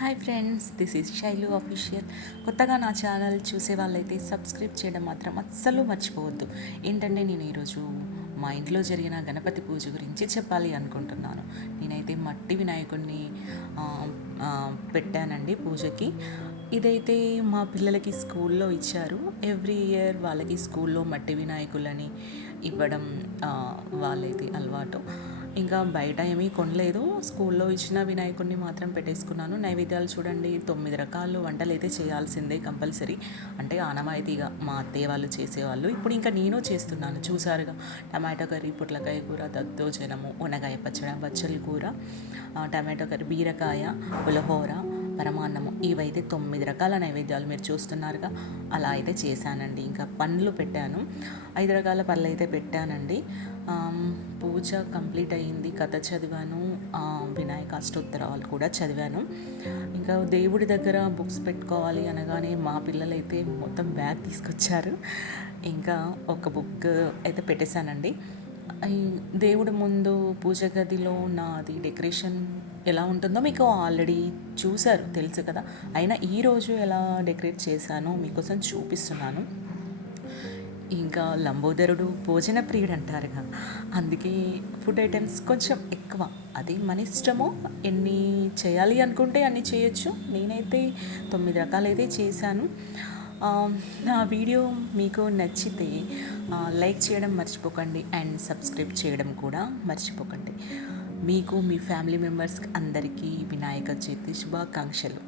Hi friends, this is Shailu official. కొత్తగా నా channel చూసే వాళ్ళైతే సబ్స్క్రైబ్ చేయడం మాత్రం అస్సలు మర్చిపోవద్దు. ఏంటంటే నేను ఈరోజు మా ఇంట్లో జరిగిన గణపతి పూజ గురించి చెప్పాలి అనుకుంటున్నాను. నేనైతే మట్టి వినాయకుడిని ఆ, ఆ, పెట్టానండి పూజకి. ఇదైతే మా పిల్లలకి స్కూల్లో ఇచ్చారు. ఎవ్రీ ఇయర్ వాళ్ళకి స్కూల్లో మట్టి వినాయకులని ఇవ్వడం వాళ్ళైతే అలవాటు. ఇంకా బయట ఏమీ కొనలేదు. స్కూల్లో ఇచ్చిన వినాయకుడిని మాత్రం పెట్టేసుకున్నాను. నైవేద్యాలు చూడండి, 9 రకాలు వంటలు అయితే చేయాల్సిందే కంపల్సరీ. అంటే ఆనవాయితీగా మా అత్తయ్య వాళ్ళు చేసేవాళ్ళు. ఇప్పుడు ఇంకా నేను చేస్తున్నాను. చూసారుగా, టమాటో కర్రీ, పుట్లకాయ కూర, దద్దోజనము, ఉనగాయ పచ్చడి, బచ్చలి కూర, టమాటో కర్రీ, బీరకాయ, పులహోర, పరమాన్నము. ఇవైతే 9 రకాల నైవేద్యాలు మీరు చూస్తున్నారుగా, అలా అయితే చేశానండి. ఇంకా పండ్లు పెట్టాను, 5 రకాల పళ్ళు అయితే పెట్టానండి. పూజ కంప్లీట్ అయ్యింది. కథ చదివాను, వినాయక అష్టోత్తరాలు కూడా చదివాను. ఇంకా దేవుడి దగ్గర బుక్స్ పెట్టుకోవాలి అనగానే మా పిల్లలైతే మొత్తం బ్యాగ్ తీసుకొచ్చారు. ఇంకా ఒక బుక్ అయితే పెట్టేశానండి. దేవుడి ముందు పూజ గదిలో నాది డెకరేషన్ ఎలా ఉంటుందో మీకు ఆల్రెడీ చూశారు, తెలుసు కదా. అయినా ఈరోజు ఎలా డెకరేట్ చేశానో మీకోసం చూపిస్తున్నాను. ఇంకా లంబోదరుడు భోజన ప్రియుడు అంటారుగా, అందుకే ఫుడ్ ఐటమ్స్ కొంచెం ఎక్కువ. అది మన ఇష్టము, ఎన్ని చేయాలి అనుకుంటే అన్ని చేయొచ్చు. నేనైతే 9 రకాలైతే చేశాను. నా వీడియో మీకు నచ్చితే లైక్ చేయడం మర్చిపోకండి అండ్ సబ్స్క్రైబ్ చేయడం కూడా మర్చిపోకండి. మీకు, మీ ఫ్యామిలీ మెంబర్స్కి అందరికీ వినాయక చవితి శుభాకాంక్షలు.